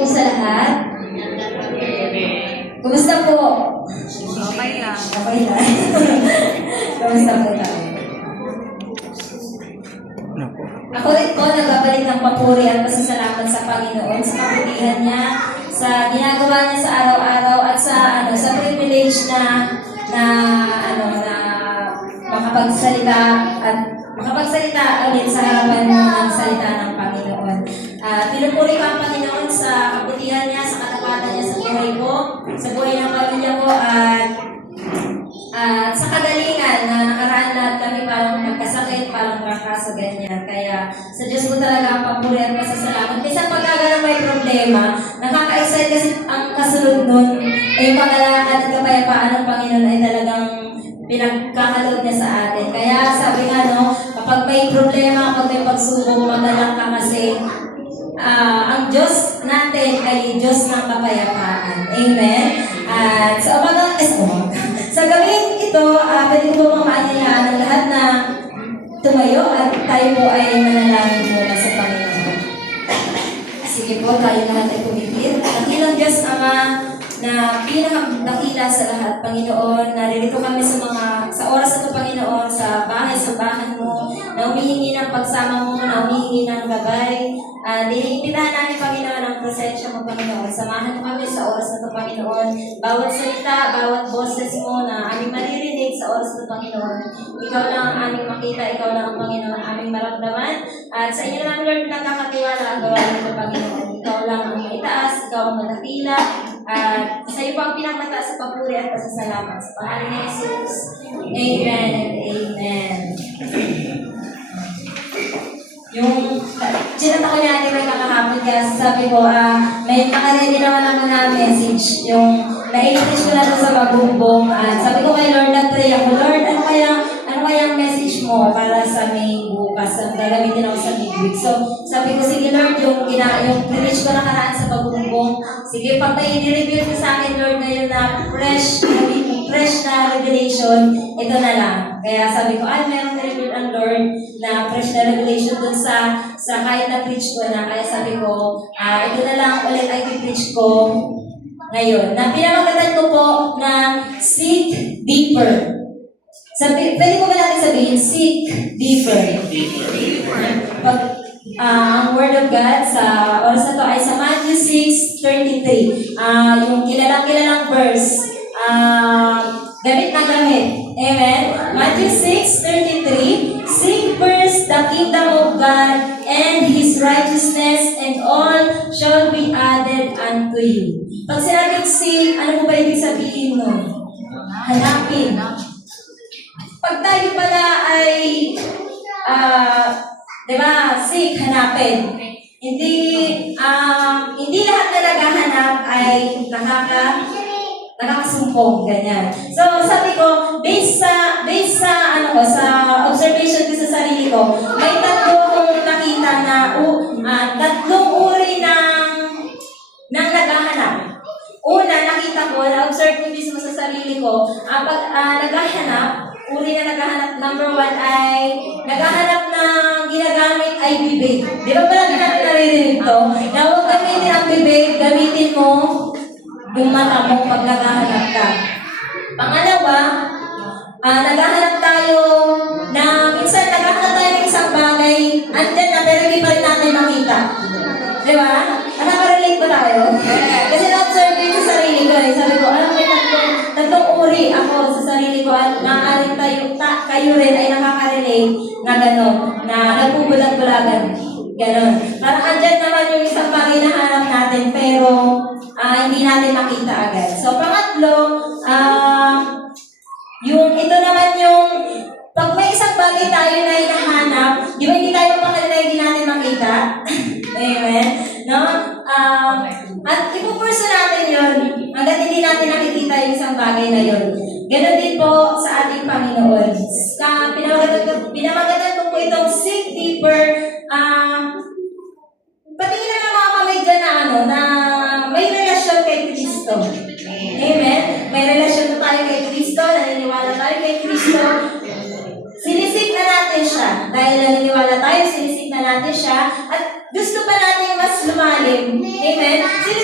po sa lahat. Kumusta po? Okay lang. Okay lang. Kumusta po tayo? Ako rin po, nagbabalik ng papuri at pasasalamat sa Panginoon sa kabutihan niya, sa ginagawa niya sa araw-araw at sa privilege na makapagsalita ulit sa harapan ng salita ng Panginoon. Pinupuri ko ang Panginoon sa kabutihan niya, sa katapatan niya sa buhay ko, sa buhay ng pamilya ko, at sa kagalingan na nakaraan lahat kami parang nagkasakit, parang ganyan. Kaya sa Diyos ko talaga ang papuri at pasasalamat. Minsan pagkagalang may problema, nakaka-excite kasi ang kasunod nun ay yung paglalakad at kapayapaan ng Panginoon ay talagang pinagkakalood niya sa atin. Kaya sabi nga, kapag may problema, kapag may pagsubok, magalang ka kasi ang Diyos natin ay Diyos ng kapayapaan. Amen? At sa gawing ito, pwede ko bang maanyayahan ang lahat na tumayo at tayo po ay manalangin muna sa Panginoon. Sige po, tayo lahat ay kumikir. Dakilang Diyos Ama na pinakadakila sa lahat, Panginoon. Naririto kami sa oras na ito, Panginoon, sa bahay mo, na humihingi ng pagsama mo, na humihingi ng gabay. Diniimbitahan namin, Panginoon, ang presensya mo, Panginoon. Samahan mo kami sa oras na ito, Panginoon. Bawat salita, bawat boses mo na aming maririnig sa oras na ito, Panginoon. Ikaw lang ang aming makita, ikaw lang ang Panginoon, aming maramdaman. At sa inyo lang, Lord, nagkakatiwala ang gawain ito, Panginoon. Ikaw lang ang maitaas, ikaw ang madakila. At sa iyo pang pinagmataas sa papuri at pasasalamat. Sa pangalan ni Jesus. Amen and amen. Yung chinata ko niya may kakahapon kaya sabi ko, may nakaredy naman ako na message. Yung na-english ko na doon sa mabumbong. At sabi ko kay Lord, nag-pray ako, Lord, ano kayang message mo para sa may bukas? Ang gagamitin ako sa midweek. So, sabi ko, sige Lord, yung preach ko nakaraan sa pabumbong. Sige, pag may i-review mo sa akin, Lord, ngayon na fresh na revelation, ito na lang. Kaya sabi ko, meron na-review ang Lord na fresh na revelation dun sa kahit na preach ko na. Kaya sabi ko, ito na lang ulit ay i-preach ko ngayon. Na pinamagatan ko po na seek deeper. Pwede ko ba natin sabihin, seek deeper. Ang Word of God sa oras na to ay sa Matthew 6:33. Yung kilalang verse. Gamit na gamit. Amen? Matthew 6:33. Seek first the kingdom of God and His righteousness, and all shall be added unto you. Pag sinabing seek, ano po ba ibig sabihin nun? Hanapin. Pag tayo pala ay seek, hanapin. Hindi lahat na naghahanap ay nakakasumpong, ganyan. So, sabi ko, based sa observation ko sa sarili ko, may tatlong nakita na tatlong uri ng naghahanap. Una, nakita ko, na-observe ko mismo sa sarili ko, pag naghahanap, uri na naghahanap, number 1 ay naghahanap ng ginagamit ay bibig. Di ba pala natin naririnig to? Na huwag gamitin ang bibig, gamitin mo yung mata mo pag naghahanap ka. Pangalawa, naghahanap tayo minsan naghahanap tayo ng isang bagay, andyan na pero hindi pa rin natin makita. Di ba? Nakaka-relate ba tayo? Kasi na-observe ko sa sarili ko. Sabi ko, may tatlong uri ako sa sarili ko at maaaring kayo rin ay nakaka-relate na gano'n, na nagpubulag-bulagan. Gano'n. Parang andyan naman yung isang bagay na hanap natin pero hindi natin makita agad. So, pangatlo, yung ito naman yung pag may isang bagay tayo na hinahanap, di ba hindi tayo makita, hindi natin makita? Amen? No? At ipupurso natin yun hanggat hindi natin nakikita yung isang bagay na yun. Ganon din po sa ating Panginoon. Pinamagatan ko po itong seek deeper. Patingin na mga kamay dyan na may relasyon kay Kristo. Amen? May relasyon na tayo kay Kristo, naniniwala tayo kay Kristo. Sinisik na natin siya. Dahil naniniwala tayo, sinisik na natin siya. At gusto pa natin mas lumalim. Amen? Sino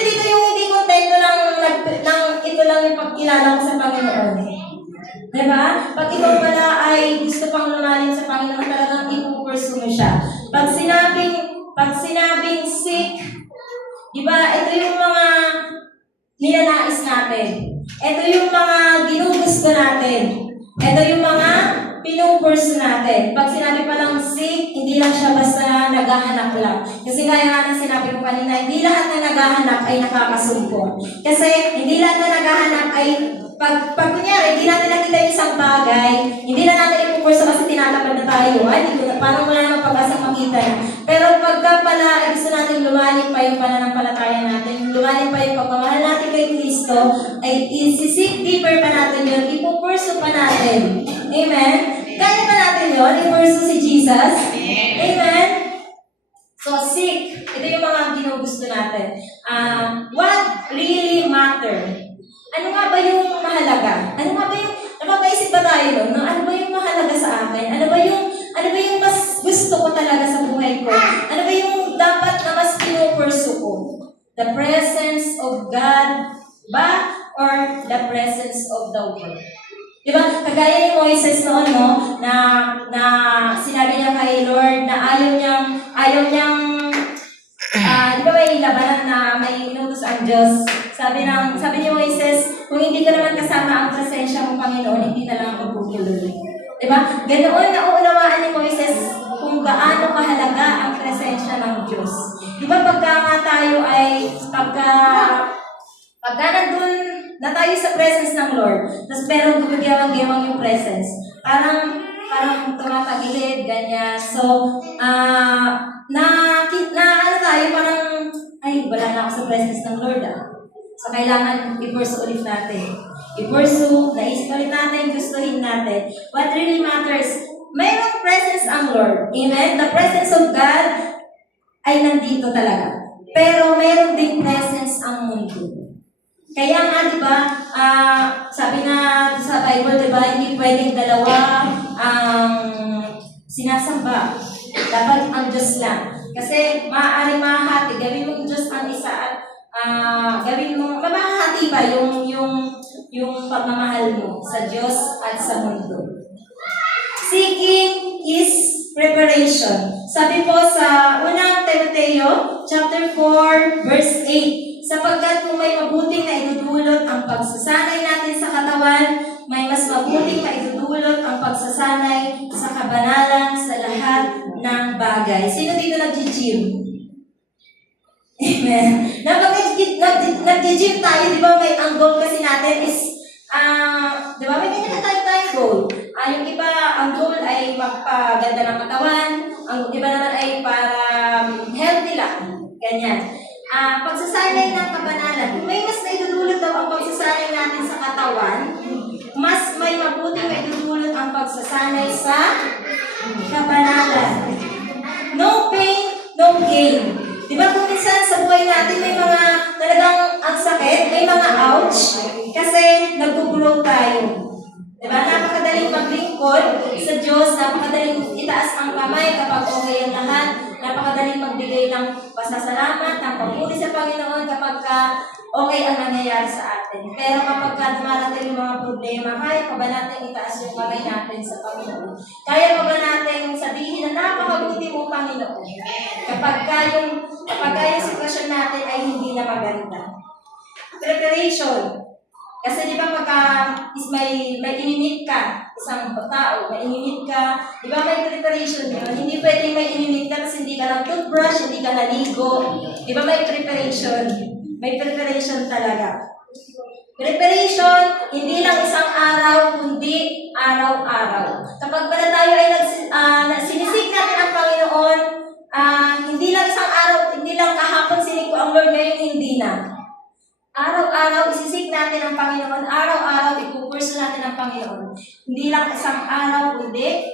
Pag ikaw pala ay gusto pang lumalim sa Panginoon, talagang ipupursue mo siya. Pag sinabing sick, di ba, ito yung mga nilalais natin. Ito yung mga ginugusto natin. Ito yung mga pinupursu natin. Pag sinabi pa lang sick, hindi lang siya basta naghahanap lang. Kasi kaya nga nang sinabi ko kanina, hindi lahat na naghahanap ay nakakasumpong. Kasi hindi lahat na naghahanap ay pag kunyari, hindi natin nakita yung isang bagay, hindi na natin ipupursu kasi tinatamad na tayo. Ay, parang wala namang pag-asa makita na. Pero pagka pala ay gusto natin lumalim pa yung pananampalataya natin, lumalim pa yung pagmamahal natin kay Kristo, ay isisik deeper pa natin yun, ipupursu pa natin. Amen? Kaya pa natin yun, ipursu si Jesus. Amen? So, seek. Ito yung mga ginugusto natin. What really matter? Ano nga ba yung mahalaga? Ano nga ba yung, napapaisip ba tayo nun? No? Ano ba yung mahalaga sa akin? Ano ba yung mas gusto ko talaga sa buhay ko? Ano ba yung dapat na mas pinupursu ko? The presence of God ba? Or the presence of the world? Diba? Kagaya ni Moises noon, no? Na sinabi niya kay Lord na ayaw niyang di ba may labanan na may inutos ang Diyos? Sabi ni Moises, kung hindi ka naman kasama ang presensya mo, Panginoon, hindi na lang ako pupuloy. Di ba? Ganoon na uunawaan ni Moises kung gaano kahalaga ang presensya ng Diyos. Di ba pagka nga tayo ay, pagka nandun na tayo sa presence ng Lord, tapos meron gumagawang yung presence, parang tumatagilid, ganyan. So, ano tayo, parang, ay, wala na ako sa presence ng Lord, So, kailangan i-pursue ulit natin. I-pursue, naisip ulit natin, gustuhin natin. What really matters, mayroong presence ang Lord. Amen? The presence of God ay nandito talaga. Pero mayroong ding presence ang mundo. Kaya nga, di ba, sabi nga sa Bible, di ba, hindi pwedeng dalawa ang sinasamba. Dapat ang Diyos lang. Kasi maaaring mahati, gawin mong Diyos ang isa at gawin mo, mamahati pa yung pagmamahal mo sa Diyos at sa mundo. Seeking is preparation. Sabi po sa unang Timoteo, chapter 4, verse 8, sapagkat kung may mabuting na idudulot ang pagsasanay natin sa katawan, may mas mabuting na idudulot ang pagsasanay sa kabanalan sa lahat ng bagay. Sino dito nag-gym? Amen. Nag-gym tayo, di ba ang goal kasi natin is, di ba may ganyan na tayong goal. Yung iba, ang goal ay magpaganda ng katawan, ang iba naman ay para healthy lang. Ganyan. Pagsasanay ng kabanalan, kung may mas naidudulot daw ang pagsasanay natin sa katawan, mas may mabuting maidudulot ang pagsasanay sa kabanalan. No pain, no gain. Di ba kung minsan sa buhay natin may mga talagang ang sakit, may mga ouch, kasi nag-grow tayo. Di ba? Napakadaling maglingkod sa Diyos, napakadaling itaas ang kamay kapag okay ang lahat, napakadaling magbigay ng pasasalamat, ng pagpuli sa Panginoon kapag okay ang nangyayari sa atin. Pero kapag dumarating yung mga problema, kaya pa ba natin itaas yung kamay natin sa Panginoon? Kaya pa ba natin sabihin na napakabuti mo, Panginoon? Kapag yung sitwasyon natin ay hindi na maganda. Preparation. Kasi di ba pagka may inimit ka, isang tao, may inimit ka, di ba may preparation yun? Hindi pwedeng may inimit ka kasi hindi ka nag-toothbrush, hindi ka naligo. Di ba may preparation? May preparation talaga. Preparation, hindi lang isang araw, kundi araw-araw. Kapag pala tayo ay sinisik natin ang Panginoon, hindi lang isang araw, hindi lang kahapon sinig ko ang Lord, ngayon hindi na. Araw-araw, isisik natin ang Panginoon. Araw-araw, ipupursu natin ang Panginoon. Hindi lang isang araw, kundi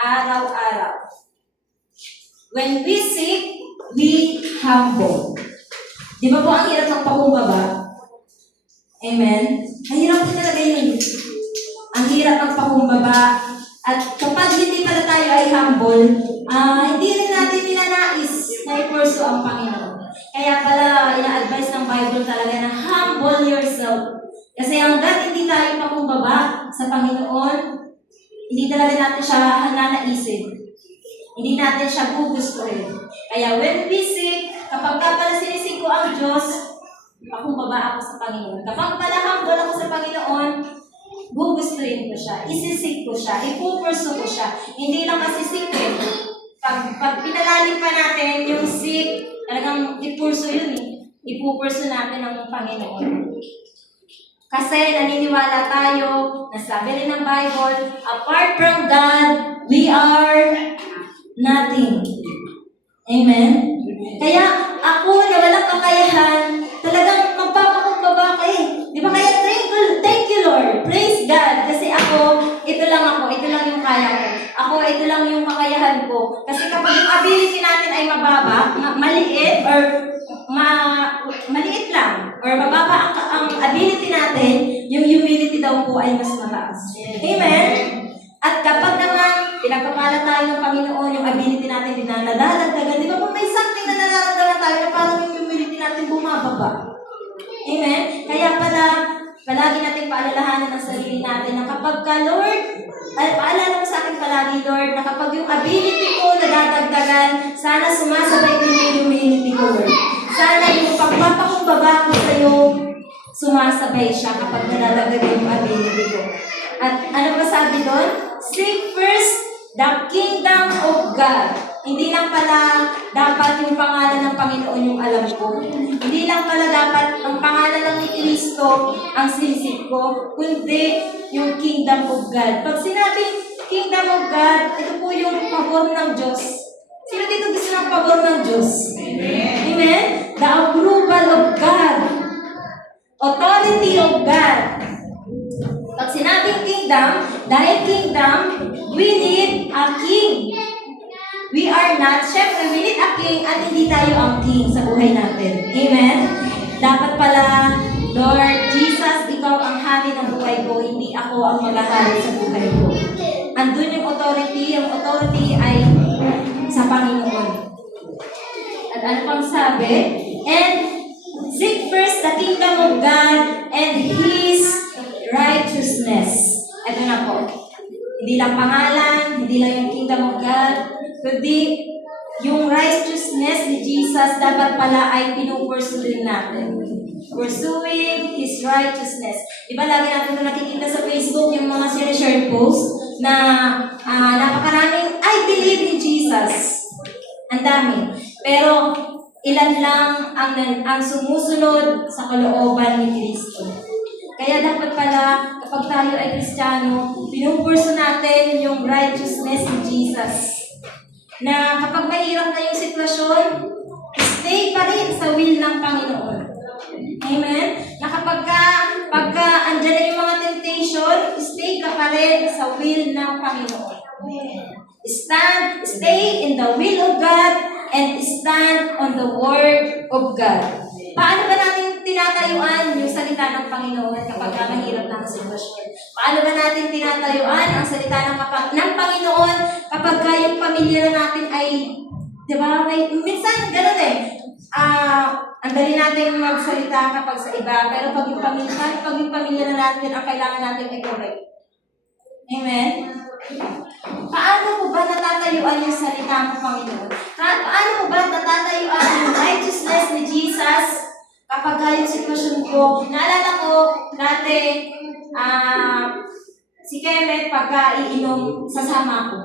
araw-araw. When we seek, we humble. Di ba po ang hirap ng pakumbaba? Amen? Ang hirap po talaga yun. Ang hirap ng pakumbaba. At kapag hindi pala tayo ay humble, hindi rin natin ninanais na ipursu ang Panginoon. Kaya pala, ina-advise ng Bible talaga na humble yourself. Kasi hanggat hindi tayo pakumbaba sa Panginoon, hindi talaga natin siya nanaisin. Hindi natin siya gugustuhin. Kaya when we seek, kapag ka pala sinisig ko ang Diyos, pakumbaba ako sa Panginoon. Kapag pala humble ako sa Panginoon, gugustuhin ko siya, isisik ko siya, ipupurso ko siya. Hindi lang kasi sikin. Pag pinalalim pa natin yung seek, talagang ipurso yun eh. Ipupurso natin ng Panginoon. Kasi naniniwala tayo, nasabi rin ng Bible, apart from God, we are nothing. Amen? Kaya ako na walang kakayahan, talagang magpapakumbaba ka eh. Di ba kaya thank you Lord, praise God. Kasi ito lang yung kaya ko. Ito lang yung kakayahan ko. Kasi kapag yung ability natin ay mababa, maliit, or maliit lang, or mababa ang ability natin, yung humility daw po ay mas mataas. Amen? At kapag naman, pinagpapala tayo ng Panginoon, yung ability natin dinadadagdagan, di ba kung may something na nararamdaman tayo na parang yung humility natin bumababa. Amen? Kaya palagi natin paalalahanan ang sarili natin na kapag ka, Lord, paalala mo sa akin palagi, Lord, na kapag yung ability ko nadadagdagan, sana sumasabay din yung humility ko, Lord. Sana yung pagpapakumbaba ko sa iyo, sumasabay siya kapag nadadagdagan yung ability ko. At ano ba sabi doon? Seek first the kingdom of God. Hindi lang pala dapat yung pangalan ng Panginoon yung alam ko. Hindi lang pala dapat ang pangalan ng Kristo ang sinisip ko, kundi yung kingdom of God. Pag sinabing kingdom of God, ito po yung pabor ng Diyos. Sino dito gusto ng pabor ng Diyos? Amen? Amen? The approval of God. Authority of God. Pag sinabing kingdom, dahil kingdom, we need a king. We are not, syempre, we need a king at hindi tayo ang king sa buhay natin. Amen? Dapat pala, Lord Jesus, ikaw ang hari ng buhay ko, hindi ako ang maghahari sa buhay ko. Andun yung authority ay sa Panginoon. At ano pang sabi? And seek first the kingdom of God and His righteousness. Ito na po. Hindi lang pangalan, hindi lang yung kingdom of God, kundi yung righteousness ni Jesus dapat pala ay pinupursuin natin. Pursuing His righteousness. Diba lagi natin ito nakikita sa Facebook yung mga sinishare post na napakaraming I believe in Jesus. Ang dami. Pero ilan lang ang sumusunod sa kalooban ni Kristo. Kaya dapat pala, kapag tayo ay Kristiyano, pinupurso natin yung righteousness ni Jesus. Na kapag mahirap na yung sitwasyon, stay pa rin sa will ng Panginoon. Amen? Na pagka andyan na yung mga temptation, stay ka pa rin sa will ng Panginoon. Stay in the will of God and stand on the word of God. Paano ba natin tinatayuan yung salita ng Panginoon kapag mahirap na ang sitwasyon? Paano ba natin tinatayuan ang salita ng Panginoon kapag yung pamilya natin ay, di ba, minsan gano'n eh. Ang dali natin magsalita kapag sa iba, pero pag yung pamilya na natin, ang kailangan natin ay correct. Amen? Paano mo ba natatayuan yung salita ng Panginoon? Paano mo ba natatayuan yung righteousness ni Jesus kapag yung sitwasyon ko? Naalala ko dati, si Kenneth pagka iinom, sasama ko.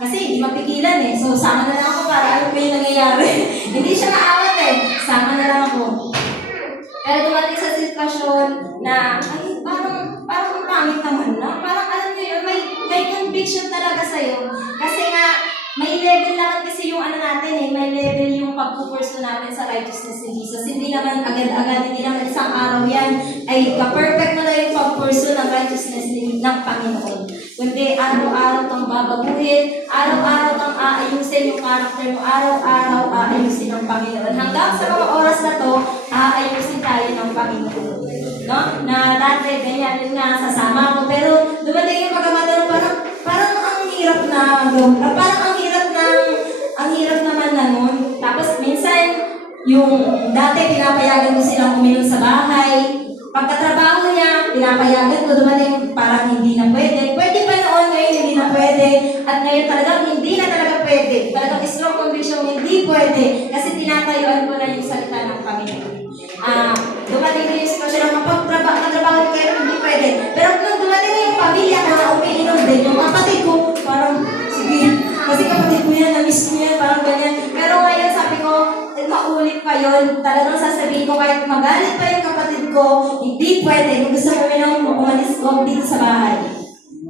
Kasi hindi mapigilan eh. So, sama na lang ako para ano pa yung nangyayari. Hindi siya naawat eh. Sama na lang ako. Pero dumating sa sitwasyon na, ay, parang ang pangit naman na. Parang alam nyo yun, may conviction talaga sa'yo. Kasi nga, may level naman kasi yung ano natin eh. May level yung pagpupurso natin sa righteousness ni Jesus. Hindi naman agad-agad, hindi naman isang araw yan. Ay, ka-perfect mo na yung pagpurso ng righteousness ng Panginoon. Kundi araw-araw kang babaguhin, araw-araw kang aayusin yung karakter mo, araw-araw aayusin ng Panginoon. Hanggang sa mga oras na to, aayusin tayo ng Panginoon. No? Na dati, ganyan, yun nga, sasama ko. Pero dumating yung pagkamatalo, parang ang hirap na, parang ang hirap naman na nun. Tapos minsan, yung dati pinapayagan ko silang uminom sa bahay, pagkatrabaho niya, pinapayagan ko, dumating parang hindi na pwede. Pwede pa noon, ngayon hindi na pwede. At ngayon talagang hindi na talaga pwede. Talagang strong conviction, hindi pwede. Kasi tinatayuan ko na yung salita ng Panginoon. Dumating din yung sitwasyon na kapag katrabaho kayo, hindi pwede. Pero kung dumating na yung pamilya ko na umiinom din, yung kapatid ko, parang, sige, kasi kapatid ko yan, na-miss ko yan, parang ganyan. Pero ngayon sabi ko, maulit pa yun. Talagang sasabihin ko kahit magalit pa yung kapatid ko, hindi pwede. Kung gusto mo minang umalis ko dito sa bahay.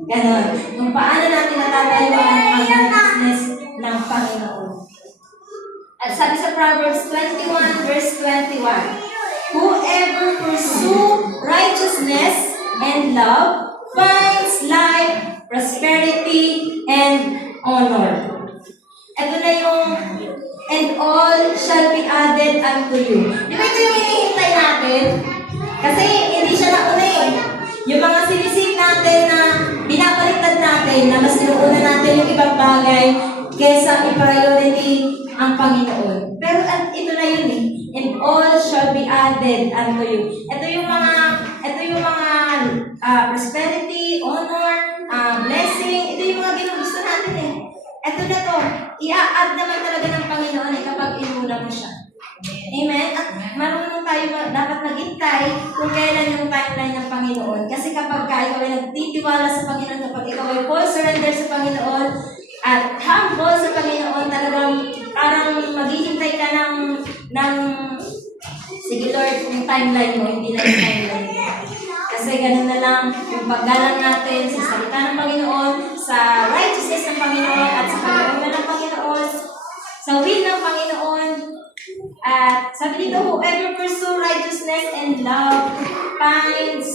Ganon. Kung paano natin natatayuan ang business ng Panginoon. At sabi sa Proverbs 21 verse 21, whoever pursue righteousness and love finds life, prosperity, and honor. Ito na yung and all shall be added unto you. Di ba ito yung hinihintay natin? Kasi hindi siya nauna eh. Yung mga sinisig natin na binabaliktad natin, na mas inuuna natin yung ibang bagay kesa i-priority ang Panginoon. Pero ito na yun eh. And all shall be added unto you. Ito yung mga prosperity, honor, blessing. Ito yung mga ginugusto natin eh. Ito na to, i-a-add naman talaga ng Panginoon eh kapag inuna mo siya. Amen? At marunong tayo dapat maghintay kung kailan yung timeline ng Panginoon. Kasi kapag ikaw ay nagtitiwala sa Panginoon, kapag ikaw ay full surrender sa Panginoon, at humble sa Panginoon, talagang parang maghihintay ka ng sige Lord, yung timeline mo, hindi na yung timeline mo. Kasi ganun na lang yung paggalang natin sa salita ng Panginoon, sa righteousness ng Panginoon, at sa kalooban ng Panginoon, sa will ng Panginoon. At sabi dito, whoever pursue righteousness and love finds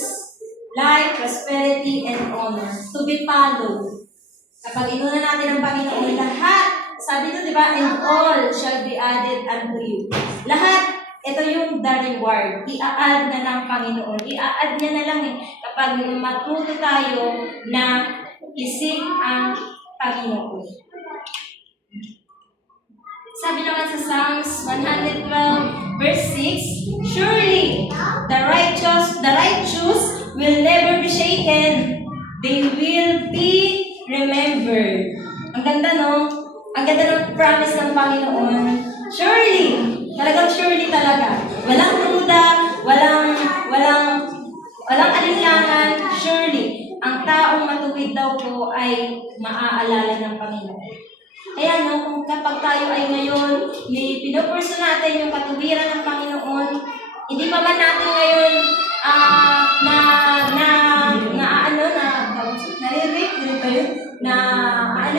life, prosperity, and honor to be followed. Kapag inuna natin ang Panginoon, lahat, sabi dito, di ba, and all shall be added unto you. Lahat, ito yung the reward. I-a-add na ng Panginoon. I-a-add niya na lang eh. Kapag matuto tayo na isig ang Panginoon. Sabi naman sa Psalms 112 verse 6, surely the righteous will never be shaken. They will be remembered. Ang ganda, no? Ang ganda ng promise ng Panginoon. Surely, talagang surely talaga. Walang duda, walang alinlangan. Surely, ang taong matuwid daw po ay maaalala ng Panginoon. Kaya no, kung kapag tayo ay ngayon, pinupurso natin yung katuwiran ng Panginoon, hindi pa man natin ngayon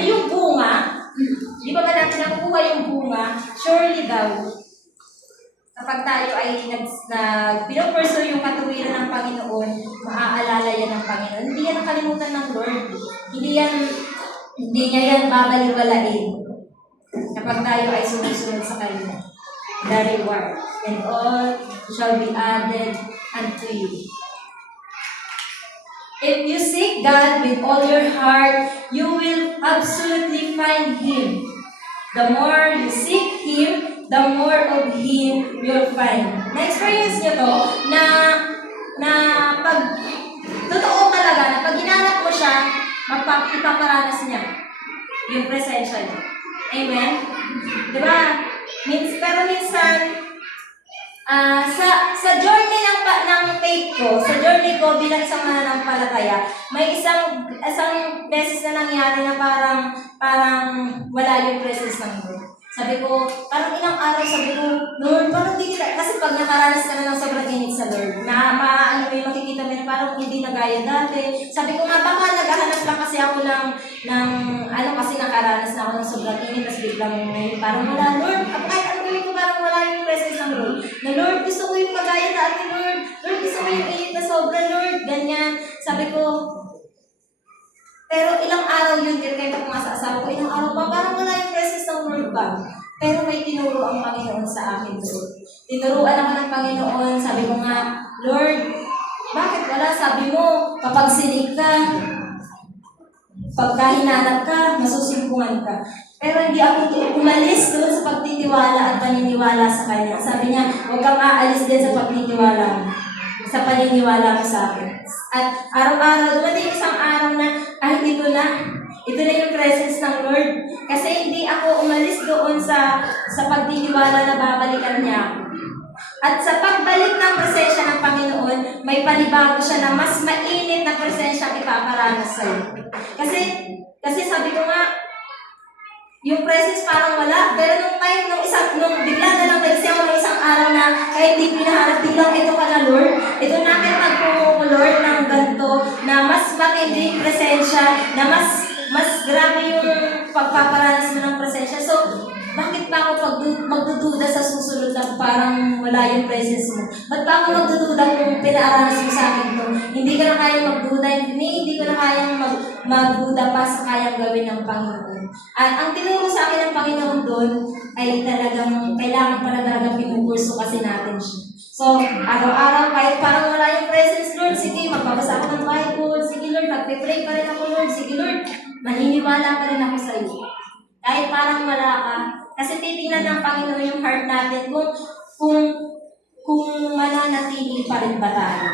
yung bunga, hindi pa man natin nakukuha yung bunga, surely daw, kapag tayo ay pinupurso yung katuwiran ng Panginoon, maaalala yan ng Panginoon. Hindi yan nakalimutan ng Lord. Hindi niya yan babaliwalain kapag tayo ay sumusunod sa Kanya. The reward, and all shall be added unto you. If you seek God with all your heart, you will absolutely find Him. The more you seek Him, the more of Him you'll find. Na-experience nyo to, na pag, totoo talaga, na pag ginanap mo siya, ipaparanas niya yung presensya niya. Amen? Diba? Pero minsan, sa journey ng faith ko, sa journey ko bilang isang mananampalataya, may isang beses na nangyari na parang wala yung presence ng Lord. Sabi ko, parang ilang araw sabi ko, Lord, parang hindi kita, kasi pag nakaranas ka na ng sobrang init sa Lord, may makikita mo na parang hindi na gaya dati. Sabi ko nga, baka naghahanap lang kasi ako kasi nakaranas na ako ng sobrang init, tapos biglang parang wala, Lord, kahit ano gawin ko, parang wala yung presence ng Lord. Na Lord, gusto ko yung magaya dati, Lord. Lord, gusto ko yung init na sobra, Lord. Ganyan. Sabi ko, pero ilang araw yun, kayo pa kumasa asawa ko, ilang araw pa, parang wala yung presence ng Lord ba? Pero may tinuro ang Panginoon sa akin, Lord. Tinuruan ako ng Panginoon, sabi ko nga, Lord, bakit wala? Sabi mo, kapag sinig ka, pagka hinanap ka, masusimpungan ka. Pero hindi ako umalis doon sa pagtitiwala at paniniwala sa Kanya. Sabi niya, huwag kang aalis din sa pagtitiwala mo. sa paniniwala mo sa akin. At araw-araw, dumating isang araw na, ito na yung presence ng Lord. Kasi hindi ako umalis doon sa pagtitiwala na babalikan niya ako. At sa pagbalik ng presensya ng Panginoon, may panibago siya na mas mainit na presensya ang ipaparanas sa'yo. Kasi sabi ko nga, yung presence parang wala. Pero nung bigla na lang nagsiyaw ng isang araw na kahit di pinahanap, biglang ito ka na Lord. Ito nakita ko Lord ng ganito, na mas matinding presensya, na mas grabe yung pagpaparanas mo ng presensya. So, bakit pa ako magdududa sa susunod na parang wala yung presence mo? Ba't pa ako magdududa kung pinaaranas mo sa akin to? Hindi ko na kayang magduda, hindi ko na kayang magduda pa sa kayang gawin ng Panginoon. At ang tinuro sa akin ng Panginoon doon ay talagang kailangan pa na talagang pinukurso kasi natin siya. So, araw-araw, kahit parang wala yung presence, Lord, sige, magbabasa ako ng Bible, sige Lord, magpe-pray pa rin ako, Lord, sige Lord, maniniwala pa rin ako sa iyo. Kahit parang wala ka. Kasi titingnan ng Panginoon yung heart natin kung mananatili pa rin ba tayo.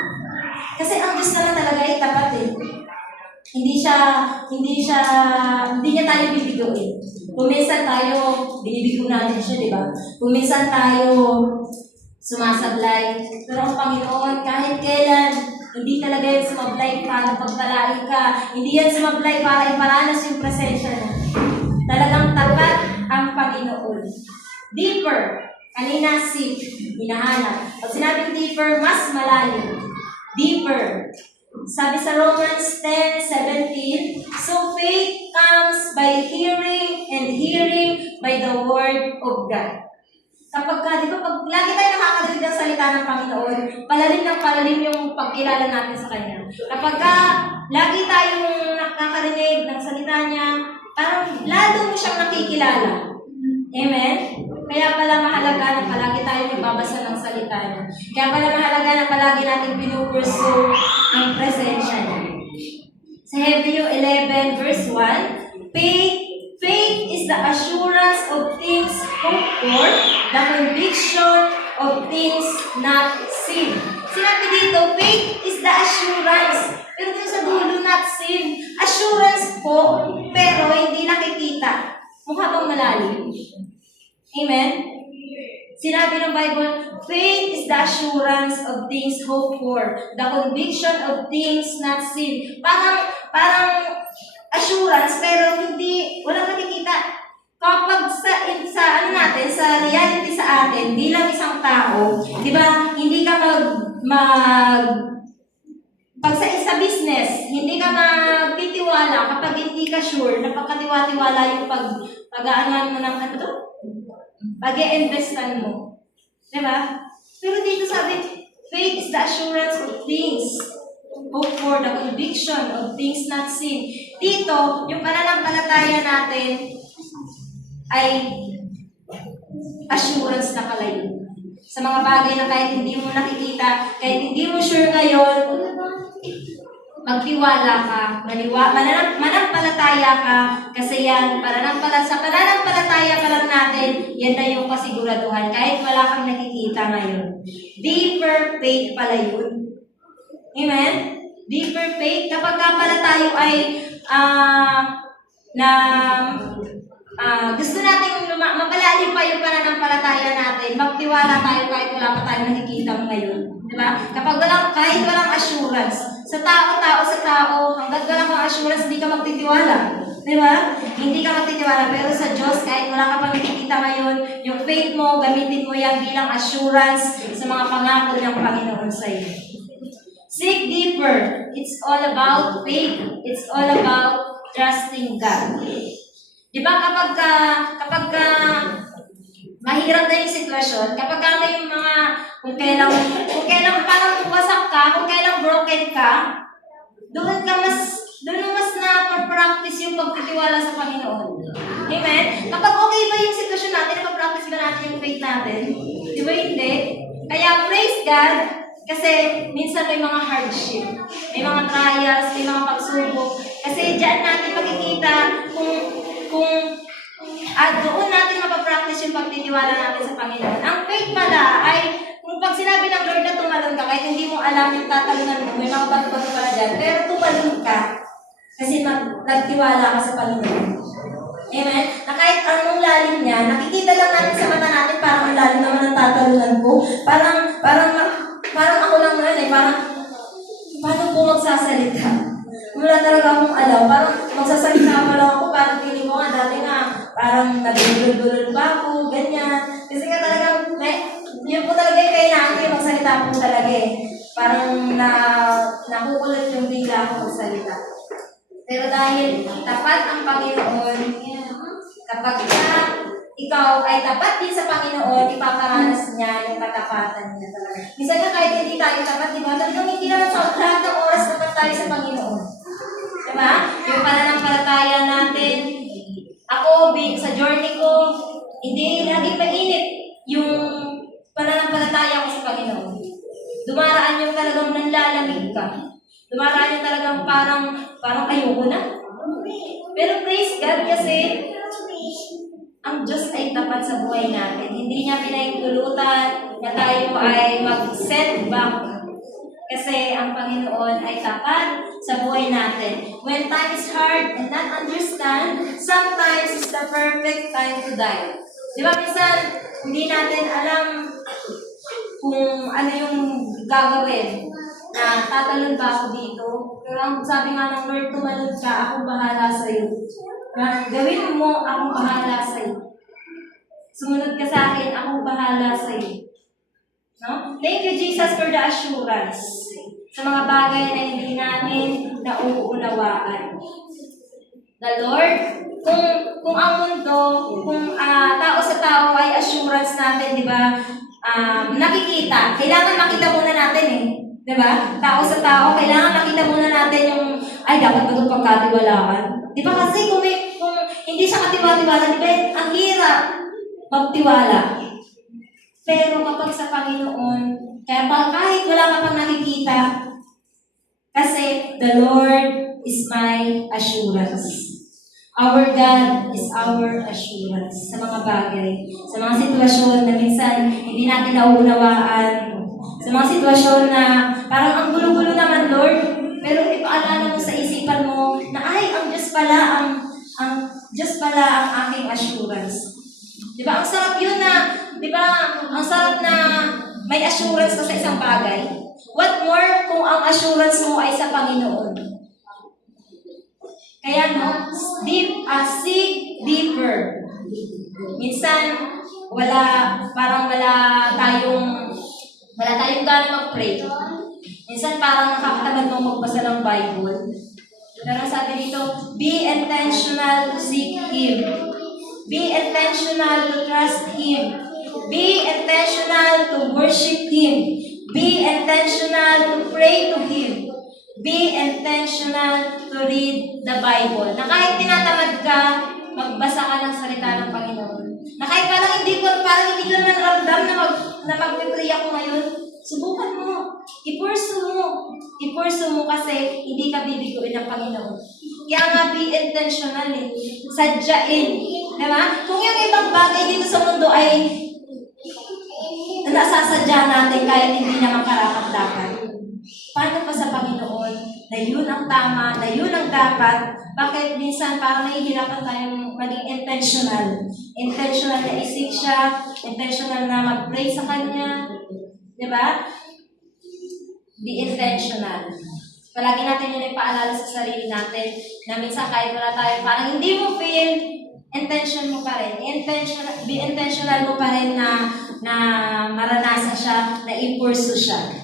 Kasi ang Diyos naman talaga ay tapat eh. Hindi niya tayo bibiguin. Kung minsan tayo, binibigo natin siya, di ba? Kung minsan tayo sumasablay. Pero ang Panginoon, kahit kailan, hindi talaga yan sumablay para pagpalain ka. Hindi yan sumablay para iparanas yung presensya niya. Talagang tapat ang Panginoon. Deeper. Kanina seek, hinahanap. Pag sinabing deeper, mas malalim. Deeper. Sabi sa Romans 10:17, so faith comes by hearing, and hearing by the word of God. Di ba, pag lagi tayo nakakarinig ng salita ng Panginoon, palalim yung pagkilala natin sa Kanya. Kapag lagi tayong nakakarinig ng salita niya, parang lalo mo siyang nakikilala. Amen? Kaya pala mahalaga na palagi tayo nagbabasa ng salita niya. Kaya pala mahalaga na palagi natin pinupursu ang presensya niya. Sa Hebreo 11 verse 1, Faith is the assurance of things hoped for, the conviction of things not seen. Sinabi dito, faith is the assurance. Pero dito sa dulo, not seen. Assurance po, pero hindi nakikita. Mukha bang malalim? Amen? Sinabi ng Bible, faith is the assurance of things hoped for, the conviction of things not seen. Parang assurance, pero walang nakikita. Kapag sa reality sa atin, bilang isang tao, di ba, hindi ka pag sa business, hindi ka magtitiwala kapag hindi ka sure na pagkatiwa-tiwala yung pag-aanuan mo ng pag-i-investan mo. Diba? Pero dito sabi, faith is the assurance of things hoped for, the conviction of things not seen. Dito, yung pananampalataya natin ay assurance na kalayo. Sa mga bagay na kahit hindi mo nakikita, kahit hindi mo sure ngayon, magtiwala ka, manampalataya ka, kasi yan, sa pananampalataya pa lang natin, yan na yung kasiguraduhan, kahit wala kang nakikita ngayon. Deeper faith pala yun. Amen? Deeper faith, kapag pala tayo ay gusto natin mapalalim pa yung pananampalataya natin, magtiwala tayo kahit wala pa tayong nakikita ngayon. Diba? Kahit walang assurance, sa tao, hanggang wala kang assurance, hindi ka magtitiwala. Diba? Hindi ka magtitiwala, pero sa Diyos, kahit wala ka pang nakikita ngayon, yung faith mo, gamitin mo yan bilang assurance sa mga pangako ng Panginoon sa iyo. Seek deeper. It's all about faith. It's all about trusting God. Diba kapag mahirap na yung sitwasyon, kapag may mga, kung kailang parang wasak ka, kung kailang broken ka, doon mas na-practice yung pagtitiwala sa Panginoon. Amen? Kapag okay ba yung sitwasyon natin, napapractice ba natin yung faith natin? Di ba hindi? Kaya praise God, kasi minsan may mga hardship, may mga trials, may mga pagsubok. Kasi diyan natin makikita at doon natin mapapractice yung pagtitiwala natin sa Panginoon. Ang faith pala ay, kung pag sinabi ng Lord na tumalon ka, kahit hindi mo alam yung tatalunan mo, may mga bato-bato pala dyan, pero tumalun ka. Kasi nagtiwala ka sa Panginoon. Amen? Na kahit anong lalim niya, nakikita lang natin sa mata natin, parang ang lalim naman ng tatalunan ko. Parang ako lang naman paano po magsasalita? Wala talaga akong alam. Parang magsasalita pa lang ako, parang feeling ko nga, dati nga, parang nabibulol-bulol pa ako, ganyan. Kasi nga talagang, yun po talaga yung kailangan ko yung magsalita po talaga eh. Parang nakukulat yung bigla ako magsalita. Pero dahil tapat ang Panginoon, kapag ikaw ay tapat din sa Panginoon, ipaparanas niya yung katapatan niya talaga. Minsan nga kahit hindi tayo tapat, di ba? Talagang hindi naman sa lahat ng oras tapat tayo sa Panginoon. Diba? Yung pananampalataya natin, ako, sa journey ko, hindi laging mainit yung pananampalataya ko sa Panginoon. Dumaraan yung talagang nanlalamig ka. Dumaraan yung talagang parang ayoko na. Pero praise God kasi ang Diyos ay tapat sa buhay natin. Hindi niya pinahintulutan na tayo ay mag-set back. Kasi ang Panginoon ay tapat sa buhay natin. When time is hard and not understand, sometimes it's the perfect time to die. Di ba minsan, hindi natin alam kung ano yung gagawin. Na tatalon ba ako dito? Pero ang sabi nga ng Lord, tumalon ka, akong bahala sa'yo. Gawin mo, akong bahala sa'yo. Sumunod ka sa akin, akong bahala sa'yo. No? Thank you, Jesus, for the assurance sa mga bagay na hindi namin nauunawaan. The Lord, kung ang mundo, kung tao sa tao ay assurance natin, di ba, nakikita. Kailangan makita muna natin eh. Di ba? Tao sa tao, kailangan makita muna natin yung, ay, dapat ba itong pagkatiwalaan? Di ba kasi kung hindi siya katiwa-tiwala, di ba, ang hirap magtiwala. Pero kapag sa Panginoon, kahit wala ka pang nakikita, kasi the Lord is my assurance. Our God is our assurance sa mga bagay, sa mga sitwasyon na minsan hindi natin nauunawaan, sa mga sitwasyon na parang ang gulo-gulo naman, Lord, pero ipaalala mo sa isipan mo na ay, ang Diyos pala ang aking assurance. Di ba? Ang sarap yun na, di ba? Ang sarap na may assurance ka sa isang bagay. What more kung ang assurance mo ay sa Panginoon? Kaya seek deeper. Minsan, parang wala tayong gana mag-pray. Minsan parang nakakatamad mong magbasa ng Bible. Pero sabi dito, be intentional to seek Him. Be intentional to trust Him. Be intentional to worship Him. Be intentional to pray to Him. Be intentional to read the Bible. Na kahit tinatamad ka, magbasa ka ng salita ng Panginoon. Na kahit parang hindi ko naman ramdam na mag-pray ako ngayon, subukan mo. I-pursue mo kasi hindi ka bibiguin ng Panginoon. Kaya nga be intentional eh. Sadyain. Diba? Kung yung ibang bagay dito sa mundo ay nasasadya natin kahit hindi naman karapat-dapat. Paano pa sa Panginoon na yun ang tama, na yun ang dapat? Bakit minsan parang nahihirapan tayong maging intentional? Intentional na isip siya, intentional na mag-pray sa Kanya. Diba? Be intentional. Palagi natin yun ipaalala sa sarili natin na minsan kahit wala tayo, parang hindi mo feel, intention mo pa rin. Be intentional mo pa rin na maranasan siya, na i-pursue siya.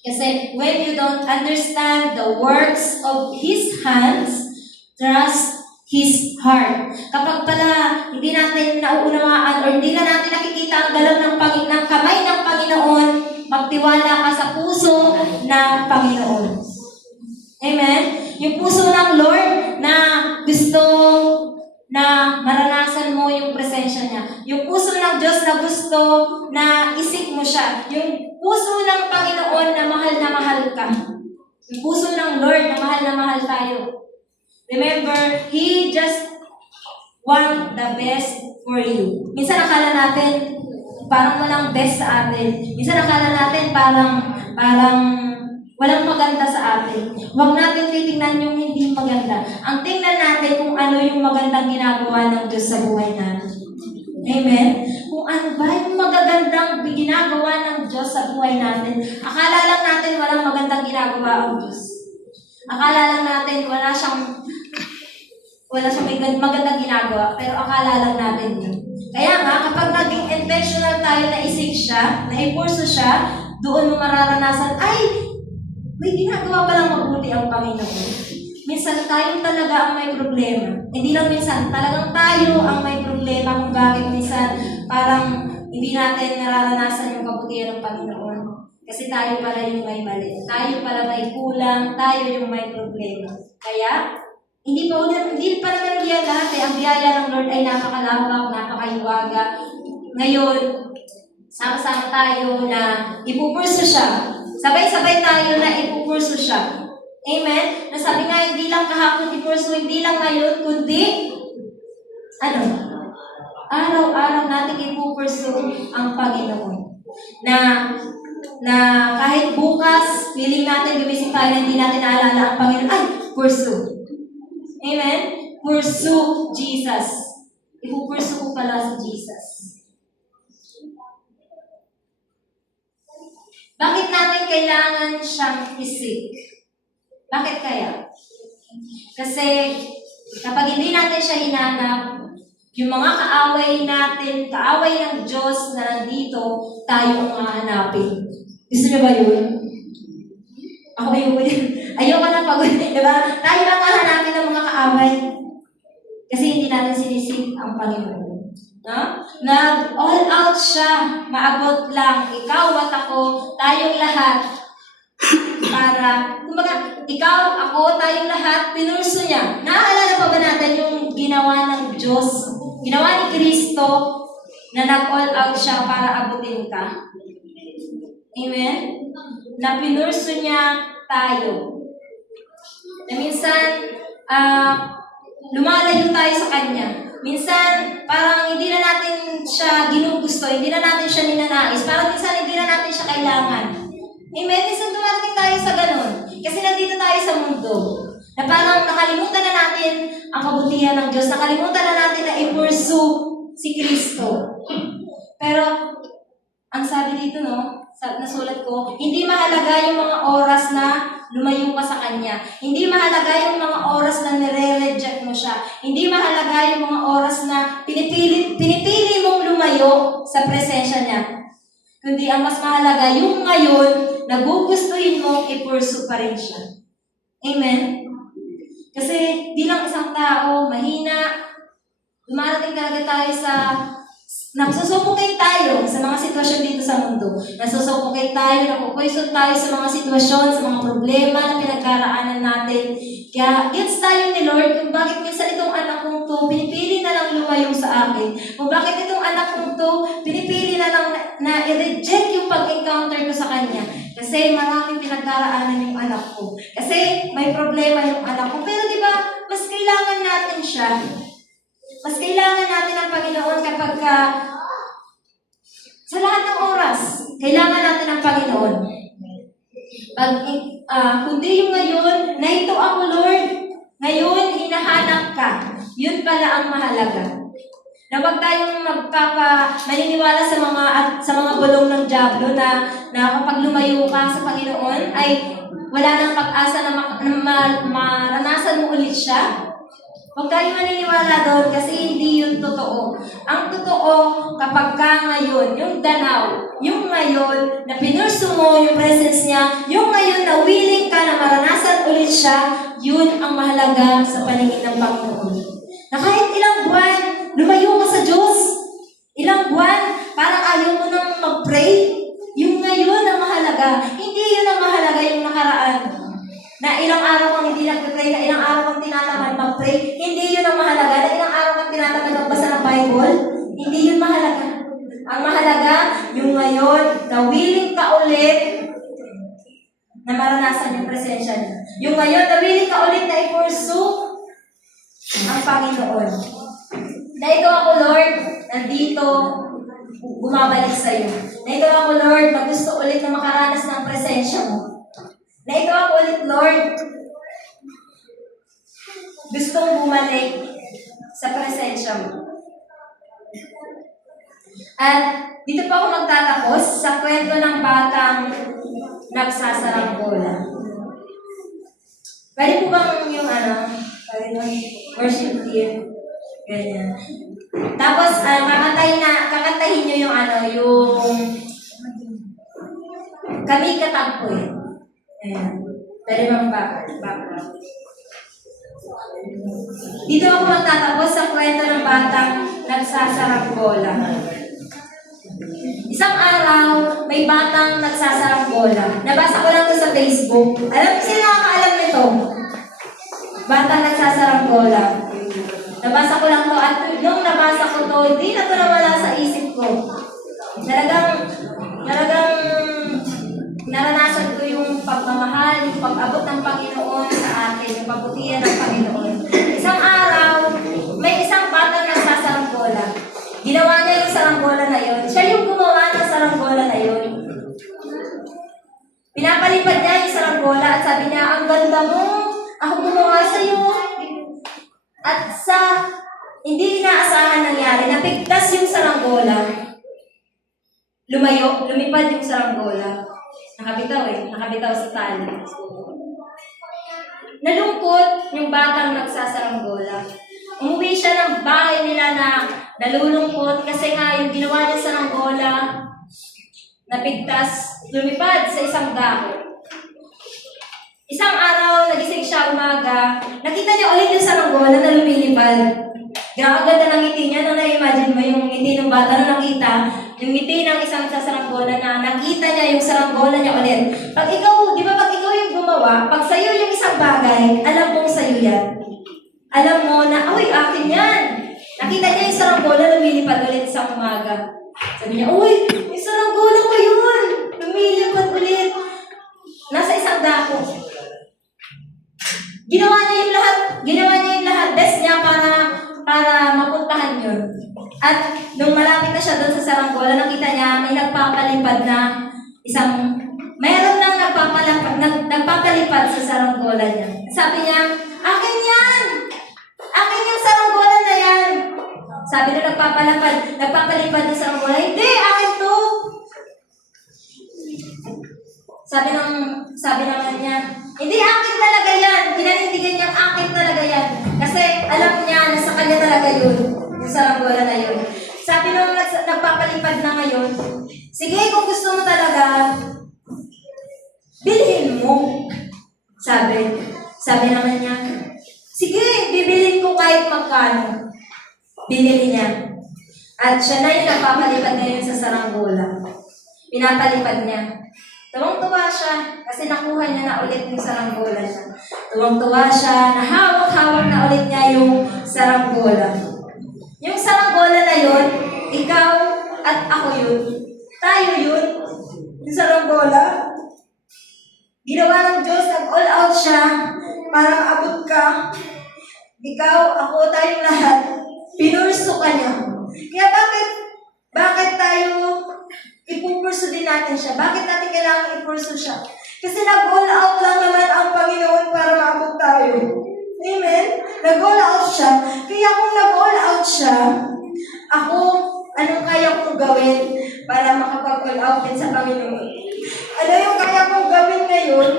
Kasi when you don't understand the works of His hands, trust His heart. Kapag pala hindi natin nauunawaan or hindi na natin nakikita ang galaw ng kamay ng Panginoon, magtiwala ka sa puso ng Panginoon. Amen? Yung puso ng Lord na gusto na maranasan mo yung presensya niya. Yung puso ng Diyos na gusto na isip mo siya. Yung puso ng Panginoon na mahal ka. Yung puso ng Lord na mahal tayo. Remember, He just want the best for you. Minsan akala natin, parang walang best sa atin. Minsan akala natin, natin parang walang maganda sa atin. Huwag natin titingnan yung hindi maganda. Ang tingnan natin kung ano yung magandang ginagawa ng Diyos sa buhay natin. Amen? Kung ano ba yung magagandang ginagawa ng Diyos sa buhay natin. Akala lang natin walang magandang ginagawa ang Diyos. Akala lang natin wala siyang magandang ginagawa, pero akala lang natin yun. Kaya nga, kapag naging intentional tayo na isig siya, na ipurso siya, doon mo mararanasan, ay, may ginagawa palang mabuti ang Panginoon. Minsan tayo talaga ang may problema. Hindi lang minsan, talagang tayo ang may problema kung bakit minsan parang hindi natin nararanasan yung kabutihan ng Panginoon. Kasi tayo pala yung may mali. Tayo pala may kulang, tayo yung may problema. Kaya, hindi pa naman yan lahat eh. Ang biyaya ng Lord ay napakalawak, napakayuwaga. Ngayon, sama-sama tayo na ipupurso siya. Sabay-sabay tayo na ipupurso siya. Amen? Nasabi nga, hindi lang kahapon ipurso, hindi lang ngayon, kundi, araw-araw natin ipupurso ang Panginoon. Na kahit bukas, feeling natin, gumising tayo na hindi natin naalala ang Panginoon, ay, pursue. Amen? Pursue Jesus. Ipupursu ko pala si Jesus. Bakit natin kailangan siyang isik? Bakit kaya? Kasi kapag hindi natin siya hinanap, yung mga kaaway natin, kaaway ng Diyos na nandito, tayo ang hahanapin. Gusto niyo ba yun? Ako yun. Ayoko na pagod. Diba? Tayo lang hahanapin ng mga kaaway. Kasi hindi natin sinisik ang Panginoon. No? Nag-all out siya. Maabot lang. Ikaw at ako, tayong lahat. Para, kumbaga, ikaw, ako, tayong lahat, pinurso niya. Naaalala pa ba natin yung ginawa ng Diyos? Ginawa ni Kristo na nag-all out siya para abutin ka? Amen? Na pinurso niya tayo. Na minsan, lumalayo tayo sa Kanya. Minsan, parang hindi na natin siya ginugusto, hindi na natin siya ninanais, parang minsan hindi na natin siya kailangan. Amen? Minsan dumarating tayo sa ganun. Kasi nandito tayo sa mundo. Na parang nakalimutan na natin ang kabutihan ng Diyos. Nakalimutan na natin na i-pursue si Kristo. Pero, ang sabi dito, no? Nasulat ko, hindi mahalaga yung mga oras na lumayo ka sa Kanya. Hindi mahalaga yung mga oras na nire-reject mo siya. Hindi mahalaga yung mga oras na pinipili mong lumayo sa presensya niya. Kundi ang mas mahalaga yung ngayon, nagugustuhin mo, i-pursue pa rin siya. Amen? Kasi bilang isang tao, mahina, dumarating talaga tayo sa nagsusupukay tayo sa mga sitwasyon dito sa mundo. Nagsusupukay tayo, nakukuisot tayo sa mga sitwasyon, sa mga problema na pinagkaraanan natin. Kaya gets tayo ni Lord kung bakit minsan itong anak kong to, pinipili na lang lumayo sa akin. Kung bakit itong anak kong to, pinipili na lang na i-reject yung pag-encounter ko sa kanya. Kasi maraming pinagkaraanan yung anak ko. Kasi may problema yung anak ko. Pero di ba, mas kailangan natin siya. Mas kailangan natin ang Panginoon kapag sa lahat ng oras, kailangan natin ang Panginoon. Kundi yung ngayon, na ito ako, Lord, ngayon, hinahanap ka. Yun pala ang mahalaga. Na huwag tayong maniniwala sa mga bulong ng Diablo na kapag lumayo ka sa Panginoon, ay wala nang pag-asa na maranasan mo ulit siya. Huwag tayong maniniwala doon kasi hindi yun totoo. Ang totoo, kapag ka ngayon, yung danaw, yung ngayon, na pinurso mo yung presence niya, yung ngayon na willing ka na maranasan ulit siya, yun ang mahalaga sa paningin ng Panginoon. Na kahit ilang buwan, lumayo ka sa Diyos. Ilang buwan, parang ayaw mo nang mag-pray. Yung ngayon ang mahalaga. Hindi yun ang mahalaga yung nakaraan. Na ilang araw kang hindi nag-pray, na ilang araw kang tinatamad mag-pray, hindi yun ang mahalaga. Na ilang araw kang tinatamad magbasa ng Bible, hindi yun mahalaga. Ang mahalaga, yung ngayon, na willing ka ulit na maranasan yung presensya niya. Yung ngayon, na willing ka ulit na i-pursue ang Panginoon. Na ikaw ako, Lord, nandito, bumabalik sa iyo. Na ikaw ako, Lord, pag gusto ulit na makaranas presensya mo. Na ikaw ako ulit, Lord. Gustong bumalik sa presensya mo. At dito pa ako magtatapos sa kwento ng batang nagsasaranggola. Pwede po bang yung pwede mo worship team? Ganyan. Tapos, kakantahin nyo yung yung kami katagpo eh. Ayan. Pwede bang background? Dito ako magtatapos sa kwento ng batang nagsasaranggola. Isang araw, may batang nagsasaranggola. Nabasa ko lang ito sa Facebook. Alam mo sila nakakaalam nito? Batang nagsasaranggola. Nabasa ko lang to at nung nabasa ko to, hindi na to nawala sa isip ko. Talagang naranasan ko yung pagmamahal, yung pag-abot ng Panginoon sa atin, yung pagbutihan ng Panginoon. Isang araw, may isang batang nagsasaranggola. Ginawa niya yung saranggola na yun. Siya yung gumawa ng saranggola na yun. Pinapalipad niya yung saranggola at sabi niya, ang ganda mo, ako gumawa sa'yo. At sa hindi inaasahan nangyari, napigtas yung saranggola. Lumipad yung saranggola. Nakabitaw sa tali. Nalungkot yung batang nagsasaranggola. Umuwi siya ng bahay nila na nalulungkot kasi nga yung ginawa niya sa saranggola, napigtas, lumipad sa isang dahon. Isang araw, nagising siya umaga, nakita niya ulit yung saranggola na lumilipad. Grabe ganda ng ngiti niya, nung na-imagine mo yung ngiti ng bata na nakita, yung ngiti ng isang saranggola na nakita niya yung saranggola niya ulit. Pag ikaw yung gumawa, pag sa'yo yung isang bagay, alam mong sa'yo yan. Alam mo na, uy, akin yan. Nakita niya yung saranggola, lumilipad ulit sa umaga. Sabi niya, uy, yung saranggola ko yun. Lumilipad ulit. Nasa isang dako. Ginawa niya yung lahat, best niya para mapuntahan yun. At nung malapit na siya doon sa saranggola, nakita niya may nagpapalipad na mayroon nang nagpapalipad sa saranggola niya. Sabi niya, akin yan! Akin yung saranggola na yan! Sabi nung nagpapalipad ng saranggola, hindi, akin to! Sabi naman niya, hindi, akin talaga yan. Pinanindigan niya, akin talaga yan. Kasi alam niya na sa kanya talaga yun. Yung saranggola na yun. Sabi nung nagpapalipad na ngayon, sige, kung gusto mo talaga, bilhin mo. Sabi naman niya, sige, bibilhin ko kahit magkano. Binili niya. At siya na yung nagpapalipad ngayon sa saranggola. Pinapalipad niya. Tuwang-tuwa siya kasi nakuha niya na ulit yung saranggola niya. Tuwang-tuwa siya na hawak-hawak na ulit niya yung saranggola. Yung saranggola na yun, ikaw at ako yun. Tayo yun. Yung saranggola. Ginawa ng Diyos, nag-all out siya para maabot ka. Ikaw, ako, tayong lahat. Pinurso ka niya. Kaya bakit tayo ipupurso din natin siya? Bakit natin kailangan ipurso siya? Kasi nag-all out lang naman ang Panginoon para maabot tayo. Amen? Nag-all out siya. Kaya kung nag-all out siya, ako, anong kaya kong gawin para makapag-all out din sa Panginoon? Ano yung kaya kong gawin ngayon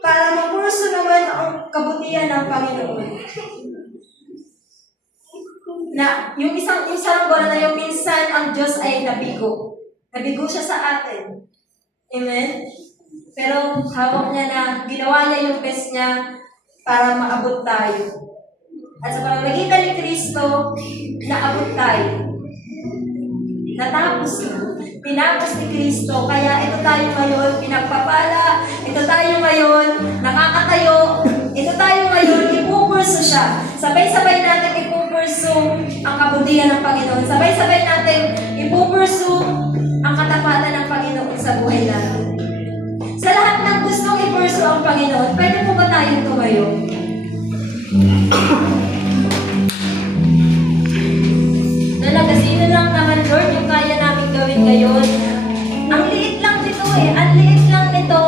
para mapurso naman ang kabutihan ng Panginoon? Na yung saranggola na yung minsan ang Diyos ay nabigo. Nabigo siya sa atin. Amen? Pero hawak niya na ginawa niya yung best niya para maabot tayo. At sa pamamagitan ni Kristo, naabot tayo. Natapos na. Pinapos ni Kristo. Kaya ito tayo ngayon, pinagpapala. Ito tayo ngayon, nakakatayo. Ito tayo ngayon, ipupurso siya. Sabay-sabay natin ipupurso ang kabutihan ng Panginoon. Sabay-sabay natin ipupurso ang katapatan ng Panginoon sa buhay natin. Sa lahat ng gustong ipurso ang Panginoon, pwede po ba tayong tumayo? Sino lang naman, Lord, yung kaya namin gawin ngayon? Ang liit lang nito eh. Ang liit lang nito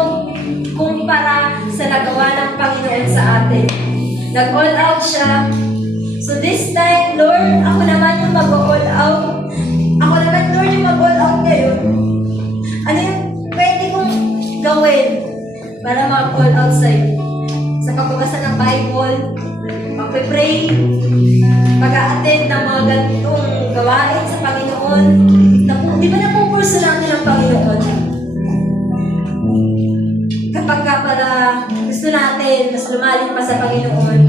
Nag-all out siya. So this time, Lord, ako naman yung mag-all out. Ako naman, Lord, yung mag-all out ngayon. Ano yung pwede kong gawin para mag-all out sa'yo? Sa pagbabasa ng Bible, pag-pray, pag-a-attend ng mga ganitong gawain sa Panginoon. Di ba napupurso natin ang Panginoon? Kapag ka para gusto natin mas lumalim pa sa Panginoon,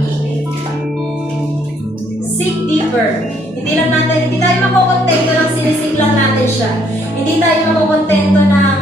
seek deeper. Hindi tayo makukontento lang sinisik lang natin siya. Hindi tayo makukontento na